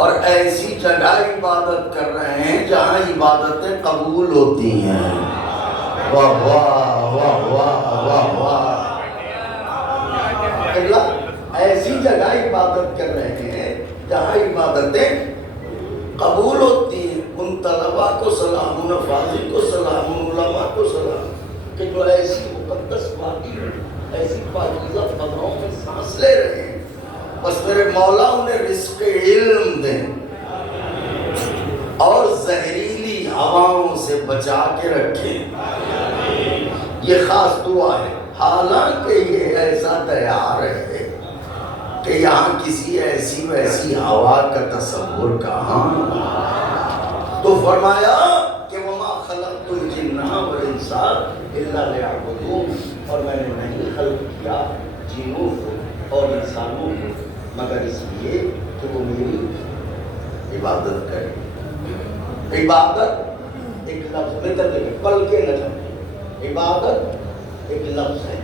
اور ایسی جگہ عبادت کر رہے ہیں جہاں عبادتیں قبول ہوتی ہیں. واہ واہ واہ واہ واہ واہ. ایسی جگہ عبادت کر رہے ہیں جہاں عبادتیں قبول ہوتی ہیں. ان طلباء کو سلام، نفاذی کو سلام، علماء کو سلام کہ جو ایسی مقدس وادی، ایسی پاکیزہ فضاؤں میں سانس لے رہے ہیں. بس میرے مولا انہیں رزق علم دیں اور زہریلی ہواؤں سے بچا کے رکھیں. یہ خاص دعا ہے. حالانکہ یہ ایسا تیار ہے کہ یہاں کسی ایسی ویسی ہوا کا تصور کہاں. تو فرمایا کہ وما خلقت الجن والانس الا لیعبدون، اور میں نے نہیں خلق کیا جنوں کو اور انسانوں کو مگر اس لیے کہ وہ میری عبادت کریں. عبادت ایک لفظ میں ترجمہ پل کے نہ جائے. عبادت ایک لفظ ہے،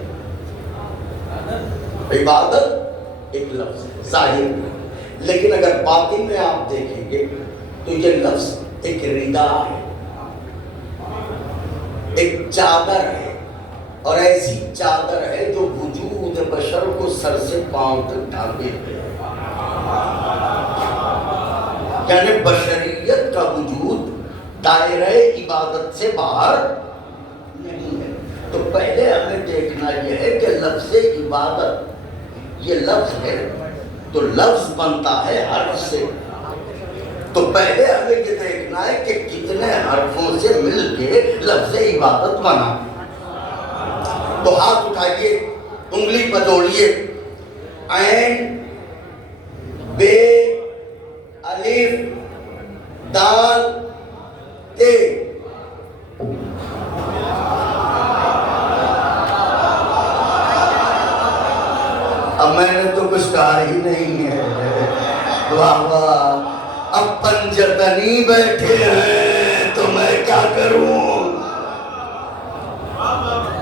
عبادت ایک لفظ ہے ظاہر میں، لیکن اگر باطن میں آپ دیکھیں گے تو یہ لفظ ایک ردا ہے، ایک چادر ہے، اور ایسی چادر ہے جو وجود بشر کو سر سے پاؤں تک ڈھانپے ہوئے ہے. یعنی بشریت کا وجود دائرہ عبادت سے باہر نہیں ہے. تو پہلے ہمیں دیکھنا یہ ہے کہ لفظ عبادت یہ لفظ ہے تو لفظ بنتا ہے حرف سے. تو پہلے ہمیں یہ دیکھنا ہے کہ کتنے حرفوں سے مل کے لفظ عبادت بنا. تو ہاتھ اٹھائیے، انگلی پجوڑیے. عین، بے، الف، دال، تے. اب میں نے تو کچھ کہا ہی نہیں ہے. واہ واہ. اب پنجتنی بیٹھے ہیں تو میں کیا کروں.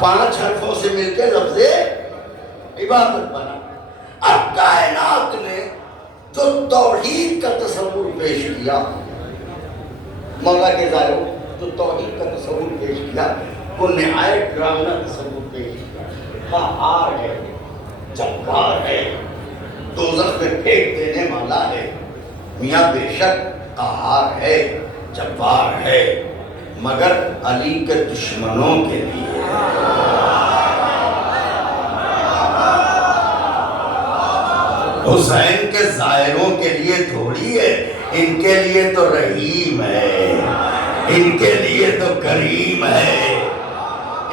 5 حرفوں سے مل کے لفظ عبادت بنا. اب کائنات نے جو توحید کا تصور پیش کیا، مولا کے ظاہروں جو توحید کا تصور پیش کیا وہ نہایت ڈرامنا تصور پیش کیا. قہار ہے، جبار ہے، دوزخ میں پھینک دینے والا ہے. میاں بے شک قہار ہے، جبار ہے، مگر علی کے دشمنوں کے لیے. حسین کے زائروں کے لیے تھوڑی ہے. ان کے لیے تو رحیم ہے، ان کے لیے تو کریم ہے،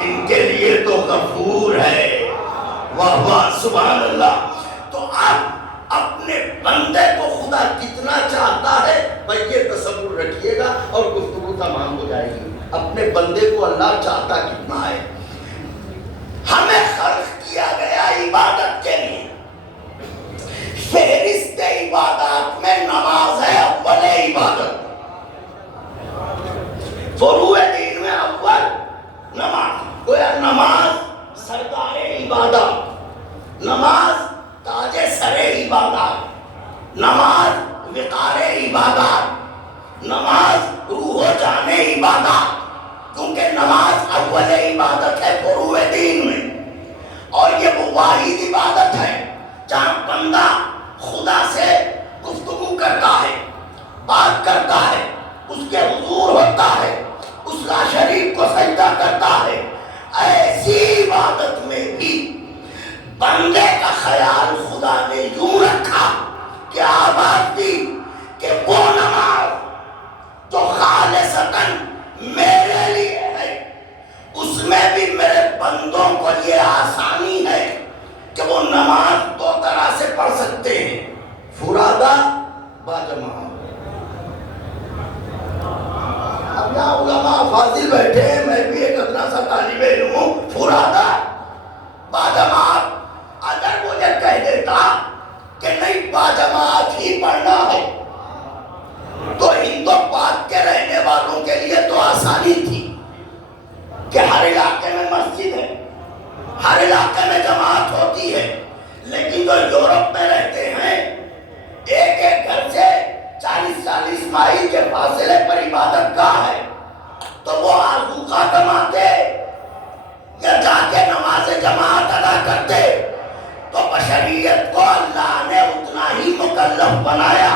ان کے لیے تو غفور ہے. واہ واہ سبحان اللہ. تو آپ اپنے بندے کو خدا کتنا چاہتا ہے بھائی یہ تصور رکھیے گا اور گفتگو تمام ہو جائے گی. اپنے بندے کو اللہ چاہتا کتنا ہے. ہمیں خلق کیا گیا عبادت کے لیے. فہرست عبادات میں نماز ہے اول عبادت. فروع دین میں اول نماز. گویا نماز سردار عبادت، نماز تاج سر عبادت، نماز وقار عبادت، نماز روح و جان عبادت. کیونکہ نماز اول عبادت ہے فروع دین میں. اور یہ وہ واحد عبادت ہے جہاں بندہ خدا سے گفتگو کرتا ہے، بات کرتا ہے، اس کے حضور ہوتا ہے، اس کا شریف کو سجدہ کرتا ہے. ایسی عبادت میں بھی بندے کا خیال خدا نے یوں رکھا کہ آواز دی کہ وہ نماز جو خالصتاً میرے لیے ہے اس میں بھی میرے بندوں کو یہ آسانی ہے کہ وہ نماز 2 طرح سے پڑھ سکتے ہیں، فرادہ باجماعت. اب یہاں علماء فاضل بیٹھے ہیں، میں بھی ایک ادنا سا طالب علم ہوں. فرادہ باجماعت اگر مجھے کہہ دیتا کہ نہیں باجماعت ہی پڑھنا ہے تو ہندو پاک کے رہنے والوں کے لیے تو آسانی تھی کہ ہر علاقے میں مسجد ہے، ہر علاقے میں جماعت ہوتی ہے. لیکن جو یورپ میں رہتے ہیں ایک ایک گھر سے 40 فاصلے پر عبادت گاہ ہے تو وہ آرزو کا کماتے یا جا کے نماز جماعت ادا کرتے. تو بشریت کو اللہ نے اتنا ہی مکلف بنایا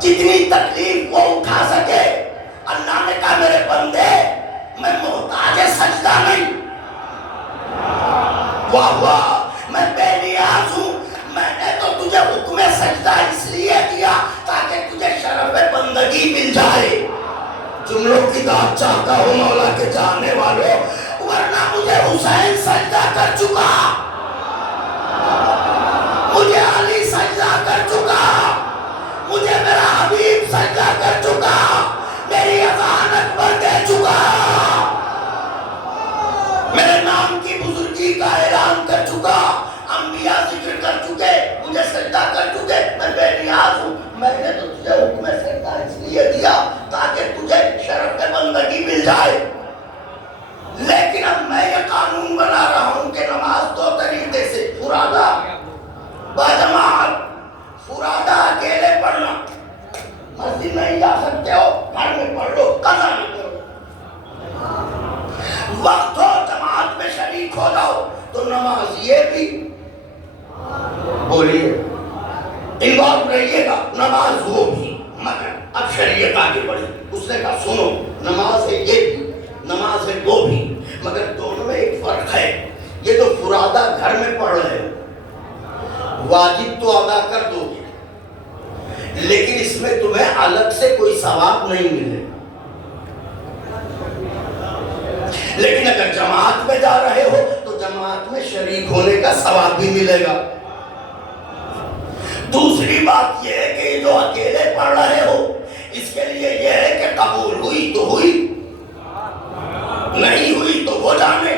جتنی تکلیف وہ اٹھا سکے. اللہ نے کہا میرے بندے میں محتاج سجدہ نہیں، واہ واہ، میں بے نیاز ہوں. میں نے تو تجھے حکم سجدہ اس لیے دیا تاکہ تجھے شرف بندگی مل جائے. جملوں کی داد چاہتا ہوں مولا کے جانے والوں، ورنہ مجھے حسین سجدہ کر چکا، مجھے علی سجدہ کر چکا، مجھے میرا حبیب سجدہ کر چکا، میری اذان اکبر دے چکا، میرے نام کی بزرگی کا اعلان کر چکا، انبیاء ذکر کر چکے، مجھے سجدہ کر چکے. میں بے نیاز ہوں. میں نے تو تجھے حکم سجدہ اس لیے دیا تاکہ تجھے شرف بندگی مل جائے. لیکن اب میں یہ قانون بنا رہا ہوں کہ نماز دو طریقے سے، فرادہ باجماعت. فرادہ اکیلے پڑھنا، مسجد نہیں جا سکتے ہو گھر میں پڑھ لو، قضا نہ کرو. وقت ہو جماعت میں شریک ہو جاؤ. تو نماز یہ بھی بولیے انوالو رہیے گا، نماز وہ بھی. مگر اب شریعت آگے بڑھی، اس نے کہا سنو نماز ہے یہ بھی، نماز ہے وہ بھی، مگر دونوں میں ایک فرق ہے. یہ تو فرادہ گھر میں پڑھ رہے ہو، واجب تو ادا کر دو گے، لیکن اس میں تمہیں الگ سے کوئی ثواب نہیں ملے. لیکن اگر جماعت میں جا رہے ہو تو جماعت میں شریک ہونے کا ثواب بھی ملے گا. دوسری بات یہ ہے کہ جو اکیلے پڑھ رہے ہو اس کے لیے یہ ہے کہ قبول ہوئی تو ہوئی، نہیں ہوئی تو وہ جانے.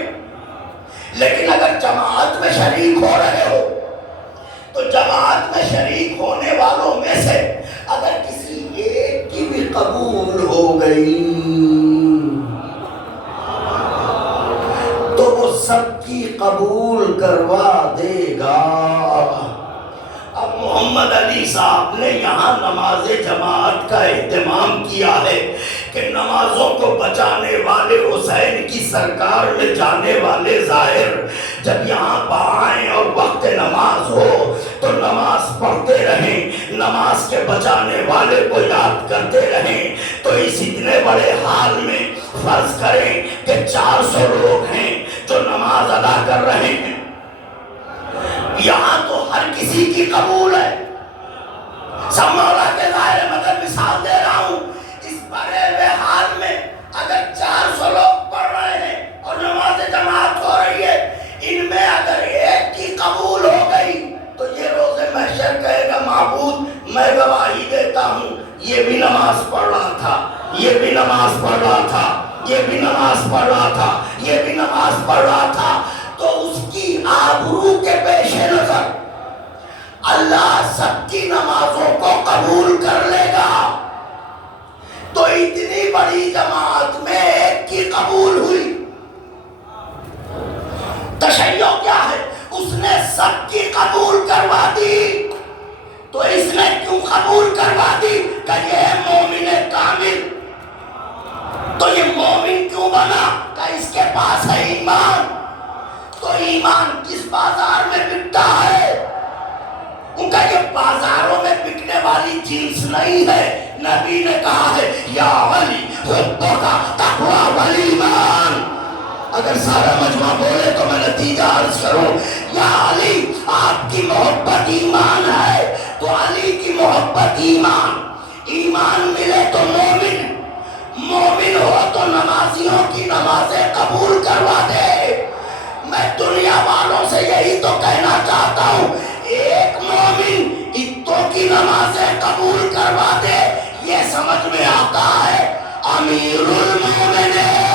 لیکن اگر جماعت میں شریک ہو رہے ہو تو جماعت میں شریک ہونے والوں میں سے اگر کسی ایک کی بھی قبول ہو گئی تو وہ سب کی قبول کروا دے گا. اب محمد علی صاحب نے یہاں نماز جماعت کا اہتمام کیا ہے کہ نمازوں کو بچانے والے حسین کی سرکار میں جانے والے ظاہر جب یہاں پر آئیں اور وقت نماز ہو تو نماز پڑھتے رہیں، نماز کے بچانے والے کو یاد کرتے رہیں. تو اس اتنے بڑے حال میں فرض کریں کہ 400 لوگ ہیں جو نماز ادا کر رہے ہیں. یہاں تو ہر کسی کی قبول ہے. سب مولا کے ظاہر مگر مثال دے رہا ہوں. اس بڑے ہوئے حال میں اگر 400 لوگ پڑھ رہے ہیں اور نماز جماعت ہو رہی ہے، ان میں اگر ایک کی قبول ہو گئی تو یہ روز محشر کہے گا معبود میں گواہی دیتا ہوں یہ بھی نماز پڑھ رہا تھا، یہ بھی نماز پڑھ رہا تھا، یہ بھی نماز پڑھ رہا تھا، یہ بھی نماز پڑھ رہا تھا. تو اس کی آبرو کے پیش نظر اللہ سب کی نمازوں کو قبول کر لے گا. تو اتنی بڑی جماعت میں ایک کی قبول ہوئی. تشیع کیا ہے؟ اس نے سب کی قبول کروا دی. تو اس نے کیوں قبول کروا دی؟ کہ یہ ہے مومن کامل. تو یہ مومن کیوں بنا؟ کہ اس کے پاس ہے ایمان. تو ایمان کس بازار میں بکتا ہے؟ ان کا یہ بازاروں میں بکنے والی چیز نہیں ہے. نبی نے کہا ہے یا علی حبہ کا تقویٰ والایمان. اگر سارا مجمع بولے تو میں نتیجہ عرض کروں، یا علی آپ کی محبت ایمان ہے. تو علی کی محبت ایمان، ایمان ملے تو مومن، مومن ہو تو نمازیوں کی نمازیں قبول کروا دے. میں دنیا والوں سے یہی تو کہنا چاہتا ہوں، ایک مومن اتوں کی نمازیں قبول کروا دے. یہ سمجھ میں آتا ہے امیر المومنین